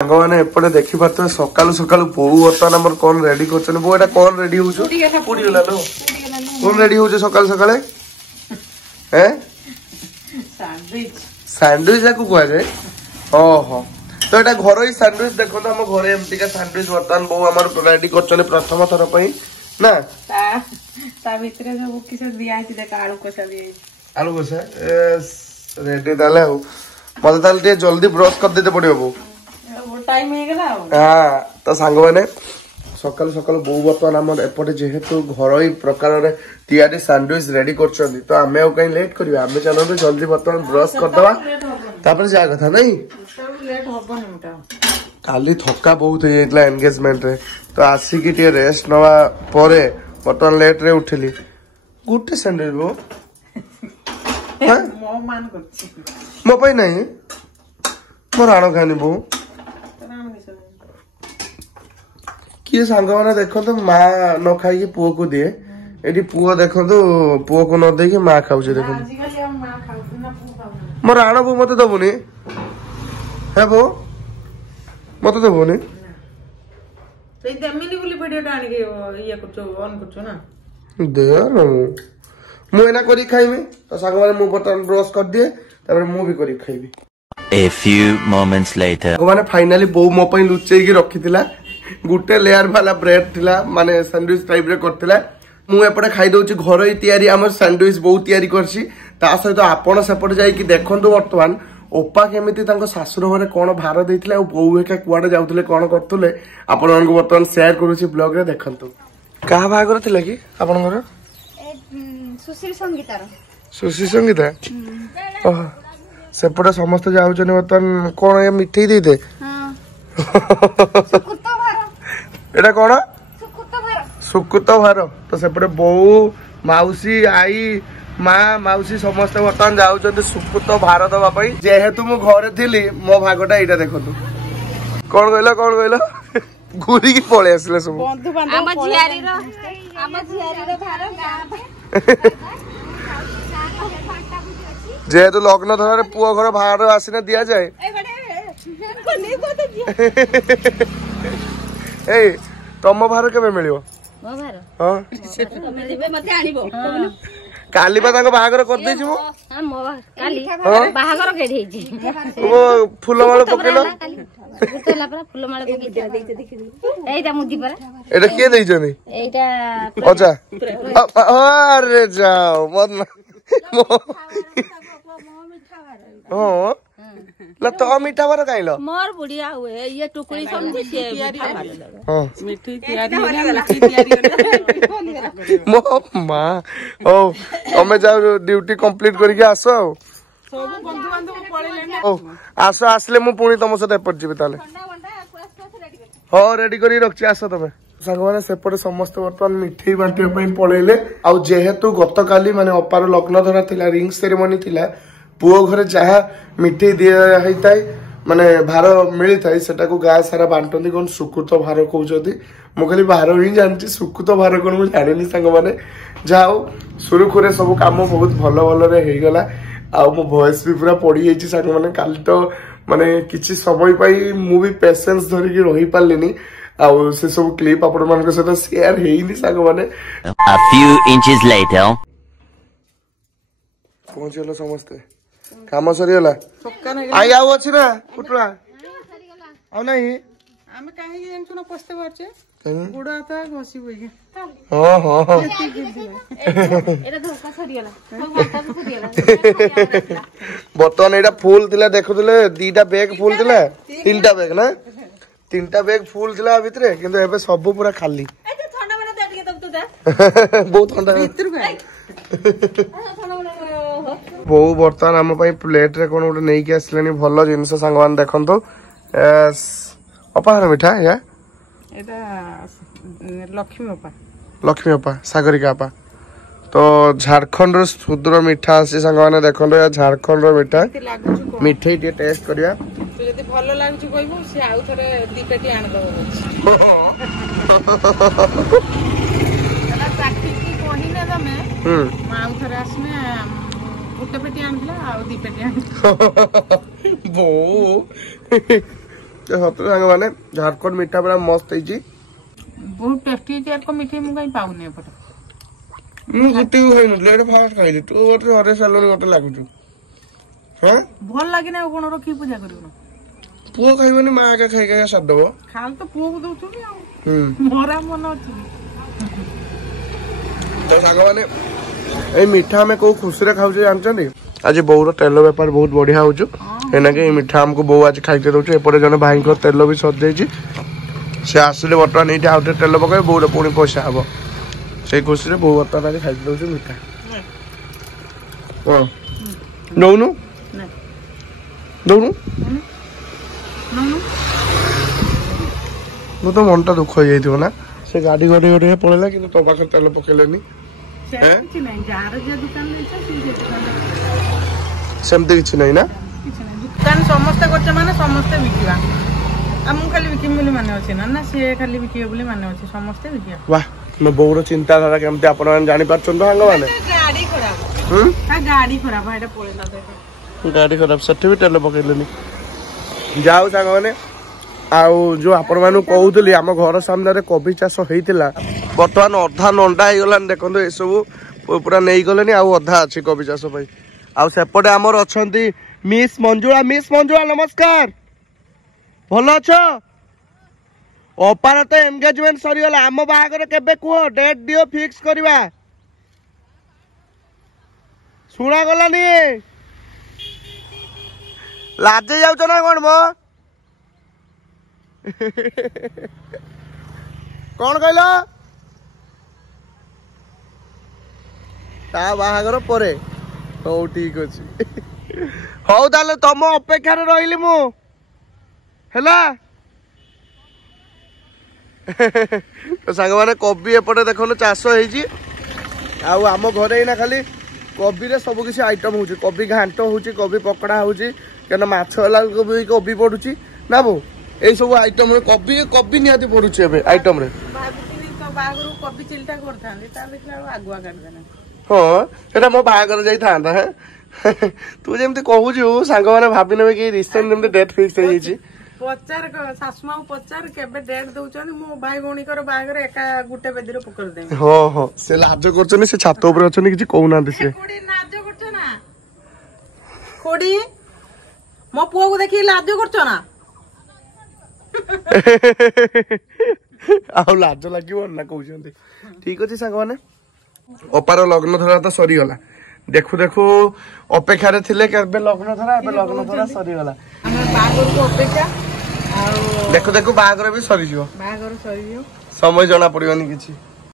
मैंने एपटे देखी पार्थ सकालू सकालू बोऊ बर्तमान आम कौन रेडी कर बो एटा कौन रेडी हो कौन रेडी हो सकाल सकाले सैंडविच या कह जाए ओहो तो ये घर ही सैंडविच देखो आम घरे एमती सैंडविच बर्तमान बो आम रेडी कर प्रथम थर ना आलू कषा रेडी ताले मत जल्दी ब्रश कर देते पड़ो बो टाइम हो गला हां तो सांग माने सकाल सकाल बो बर्तमान आम एपटे जेहेतु घर ही प्रकार तैयारी सैंडविच रेडी कर तो आम कहीं लेट करिया आम चलो जल्दी बर्तमान ब्रश करदवा तापर जा कथा नहीं लेट होबन उटा काली थका बहुत हो जाइतला एंगेजमेंट रे तो आसिकी टे रेस्ट नवा परे बर्तमान लेट रे उठिली गुटे सैंडविच बो हां मो मान करछि मो पई नहीं मो राणो खानी बो किए सांग मैंने देखो तो माँ न खाई पुओ को दिए ये पुओ देखो तो पुओ को न दे माँ खाऊ देखो मो राण बो मत दबुनी है बो मत दबुनी दे मुना करी खाइबी तो सांग मैंने मु बर्तमान ब्रश कर दिए मु भी करी खाइबी A few moments later माने फाइनली बो मो पई लुचेई की रखितिला गुटे लेयर वाला ब्रेड थिला माने सैंडविच टाइप रे करथिला मु एपटे खाई दउची घर ही तयारी हमर सैंडविच बहुत तयारी करछि ता सहित आपण सेपटे जाई कि देखंतु वर्तमान ओपा केमिति तांको सासुर घरे कोन भार देथिला और बौ एका कुआडे जाउथले कोन करथले आपण मानको वर्तमान शेयर करूछि ब्लॉग रे देखंतु का भागर थिला कि आपण घर सुशील संगीता ओह सेपटे समस्त जाउछन वर्तमान कोन ए मिठै दे दे एटा कौन सुकुत भार तो सेपटे बो मौसी आई माँ मौसी समस्त बर्तमान जाऊँ सुकुत भार दवाई जेहेतु मु घरे थी मो भागटा यहाँ देखु कौन कहल घूरी की पलि आसिले सब जेहेतु लग्न धर पुओ घर भार आसीना दि जाए ए तम भार केबे मिलियो हां काली बा ताको बाहागर कर दे जिवो हां मो काली बाहागर के देछि ओ फूल माळ पकेलो गुतेला पर फूल माळ पके दे एटा मुदी पर एटा के देइ जनी एटा अच्छा अरे जाओ मत हां ल तो मीठा बार काइलो मोर बुढ़िया हुए ये टुकड़ी समझी से हां मिठी तैयारी मो मां ओ तमे जाओ ड्यूटी कंप्लीट करके आसो सब बंधु बांधव पळेले ना ओ आसो आसले मु पुणी तम साथ एपट जिबे ताले हां रेडी करी रखछि आसो तमे सांग माने सेपटे समस्त वर्तमान मिठी बांटिया पई पळेले आ जेहेतु गतकाली माने अपार लग्न धरा थिला रिंग सेरेमनी थिला पुओ घरे जहाँ मिठे दिया माने भार मिली थाए सेटा को गाँ सारा बांटती कौन सुकृत भार कहते मुझे भार ही जानती सुकृत भार कौन मुझे जानी सांग मैंने जाओ सुरुखुरे सब काम बहुत भल भल होगला आउ मो वॉइस भी पूरा पड़ी जाइए सांग मैंने काल तो माने किसी समय पाई मु भी पेशेंस धरिकी रही पार्लिनी आउ से सब क्लिप आपण मान सहित शेयर हेनी सांग मैंने A few inches later पहुंचल समस्ते काम सरीगला आई आउ अछि ना पुटला आउ नाही हम काहे के जंतु न पस्ते परछे गुडा त घसी होई हां हां एटा धोका सरीगला भाता सरीगला बर्तमान एटा फूल थिला देखुतले दीटा बैग फूल थिला तीनटा बैग ना तीनटा बैग फूल थिला भितरे किंतु एबे सब पूरा खाली ए ठंडा बना दे टिके तब तो जा बहुत ठंडा भीतर बो बर्तमान आम प्लेट रे कौन गोटे नहीं आसले भल जिनस सांग मान देखो अपार मिठा या लक्ष्मी अपा सागरिका अपा तो झारखंड सुदूर मिठा आसी सांग मैंने देखो या झारखंड मिठा मिठे टेस्ट करिया यदि भल लागुची कहबो से आउ थरे दी पेटी आन दो एला प्राक्टिकली कोही ना तमे माउ थरे आसने गुटे पेटी आनला आ दी पेटी आन बो ସତରେ ସାଙ୍ଗମାନେ ଝାରଖଣ୍ଡ ମିଠା ପୁରା ମସ୍ତ ହେଇଛି। ବହୁତ ଟେଷ୍ଟି ହେଇଛି। ଏରକ ମିଠେଇ ମୁଁ କାହିଁ ପାଉନି ଏପଟେ। ମୁଁ ଗୋଟେ ଖାଇନଥିଲି, ଏଇଟା ଫାଷ୍ଟ ଖାଇଲି। ତୁ ଗୋଟେ ହରେ ସାରିଲୁଣି ମତେ ଲାଗୁଛୁ। ହଁ ଭଲ ଲାଗିନା ଆଉ କଣ ରଖିକି ପୂଜା କରିବୁ ନା? ପୁଅ ଖାଇବନି, ମା ଆଗେ ଖାଇ ଖାଇ ସାରିଦବ। ଖାଲି ତ ପୁଅକୁ ଦଉଛନ୍ତି ଆଉ ମୋର ମନ ଅଛି। ତ ସାଙ୍ଗମାନେ ଏଇ ମିଠା ଆମେ କୋଉ ଖୁସିରେ ଖାଉଛୁ ଜାଣିଛନ୍ତି? ଆଜି ବୋଉର ତେଲ ବେପାର ବହୁତ ବଢିଆ ହଉଛି, ଏନାକି ଏଇ ମିଠା ଆମକୁ ବୋଉ ଆଜି ଖାଇତେ ଦଉଛି। ଏପଟେ ଜଣେ ଭାଇଙ୍କ ତେଲ ବି ସରିଯାଇଛି, ସେ ଆସିଲେ ବର୍ତ୍ତମାନ ଏଇଠି ଆଉ ଟିକେ ତେଲ ପକେଇବେ, ବୋଉର ପୁଣି ପଇସା ହବ। ସେଇ ଖୁସିରେ ବୋଉ ବର୍ତ୍ତମାନ ଆଜି ଖାଇତେ ଦଉଛି ମିଠା। ହଁ ଦଉନୁ ଦଉନୁ, ମୁଁ ତ ମନଟା ଦୁଃଖ ହେଇଯାଇଥିବ ନା? ସେ ଗାଡି ଗଡି ଗଡି ପଳେଇଲା, କିନ୍ତୁ ତୋ ପାଖରେ ତେଲ ପକେଇଲେନି। ସେମିତି କିଛି ନାହିଁ ନା? ଦୋକାନ ସମସ୍ତେ କରୁଛେ ମାନେ ସମସ୍ତେ ବିକିବା। ଆଉ ମୁଁ ଖାଲି ବିକିବି ବୋଲି ମାନେ ଅଛି ନା? ନା ସିଏ ଖାଲି ବିକିବେ ବୋଲି ମାନେ ଅଛି? ସମସ୍ତେ ବିକିବା। ବାହ, ମୋ ବୋଉର ଚିନ୍ତାଧାରା କେମିତି ଆପଣ ମାନେ ଜାଣିପାରୁଛନ୍ତି ସାଙ୍ଗମାନେ? ଗାଡି ଖରାପ, ଗାଡି ଖରାପ, ଏଇଟା ପଳେଇଲା। ଗାଡି ଖରାପ, ସେଠି ବି ତେଲ ପକେଇଲେନି। ଯାଉ ସାଙ୍ଗମାନେ, ଆଉ ଯୋଉ ଆପଣ ମାନଙ୍କୁ କହୁଥିଲି ଆମ ଘର ସାମ୍ନାରେ କୋବି ଚାଷ ହେଇଥିଲା, ବର୍ତ୍ତମାନ ଅଧା ନଣ୍ଡା ହେଇଗଲାଣି। ଦେଖନ୍ତୁ ଏସବୁ ପୁରା ନେଇଗଲେଣି, ଆଉ ଅଧା ଅଛି କୋବି ଚାଷ ପାଇଁ। ଆଉ ସେପଟେ ଆମର ଅଛନ୍ତି ମିସ୍ ମଞ୍ଜୁଳା। ମିସ୍ ମଞ୍ଜୁଳା ନମସ୍କାର, ଭଲ ଅଛ? ଅପାର ତ ଏନଗେଜମେଣ୍ଟ ସରିଗଲା, ଆମ ବାହାଘର କେବେ କୁହ? ଡେଟ୍ ଦିଅ, ଫିକ୍ସ କରିବା। ଶୁଣାଗଲାନି? ଲାଜେଇ ଯାଉଛ ନା କଣ ମ? କଣ କହିଲ? ତା ବାହାଘର ପରେ? ହଉ ଠିକ ଅଛି। ହଉ ତାହେଲେ ତମ ଅପେକ୍ଷାରେ ରହିଲି ମୁଁ, ହେଲା? ସାଙ୍ଗମାନେ କୋବି ଏପଟେ ଦେଖନ୍ତୁ ଚାଷ ହେଇଛି, ଆଉ ଆମ ଘରେ ଏଇନା ଖାଲି କୋବିରେ ସବୁ କିଛି ଆଇଟମ ହଉଛି। କୋବି ଘାଣ୍ଟ ହଉଛି, କୋବି ପକୋଡା ହଉଛି, କାରଣ ମାଛ ହେଲା ବେଳକୁ କୋବି ପଡୁଛି ନା ବୋଉ? ଏଇ ସବୁ ଆଇଟମରେ କୋବି ନିହାତି ପଡୁଛି ଏବେ ଆଇଟମରେ। ବାହାଘରକୁ କୋବି ଚିଲିଟା କରିଥାନ୍ତି, ତା ଦେଖିଲା ବେଳକୁ ଆଗୁଆ କାଟିଦେଲେ। ହଁ ସେଟା ମୋ ବାହାଘର ଯାଇଥାନ୍ତା। ତୁ ଯେମିତି କହୁଛୁ ସାଙ୍ଗମାନେ ଭାବି ନେବେ କି ରିସେଣ୍ଟ ଯେମିତି ଡେଟ୍ ଫିକ୍ସ ହେଇଯାଇଛି। ପଚାର ଶାଶୁମାଙ୍କୁ ପଚାର କେବେ ଡେଟ୍ ଦଉଛନ୍ତି, ମୋ ଭାଇ ଭଉଣୀଙ୍କର ବାହାଘର ଏକା ଗୋଟେ ବେଦିରେ ପକେଇ ଦେବି। ହଁ ହଁ, ସେ ଲାଜ କରୁଛନ୍ତି, ସେ ଛାତ ଉପରେ ଅଛନ୍ତି, କିଛି କହୁନାହାନ୍ତି। ସେ ଲାଜ କରୁଛ ନା ଖୋଡି? ମୋ ପୁଅକୁ ଦେଖିକି ଲାଜ କରୁଛ ନା? ଆଉ ଲାଜ ଲାଗିବ ନା କହୁଛନ୍ତି। ଠିକ ଅଛି ସାଙ୍ଗମାନେ, ଅପାର ଲଗ୍ନ ଧରା ତ ସରିଗଲା। ଦେଖୁ ଦେଖୁ ଅପେକ୍ଷାରେ ଥିଲେ କେବେ ଲଗ୍ନ ଧରା, ଏବେ ଲଗ୍ନ ଧରା ସରିଗଲା। ଆମର ବାହାଘରକୁ ଅପେକ୍ଷା, ଆଉ ଦେଖୁ ଦେଖୁ ବାହାଘର ବି ସରିଯିବ। ବାହାଘର ସରିଯିବ, ସମୟ ଜଣା ପଡିବନି କିଛି।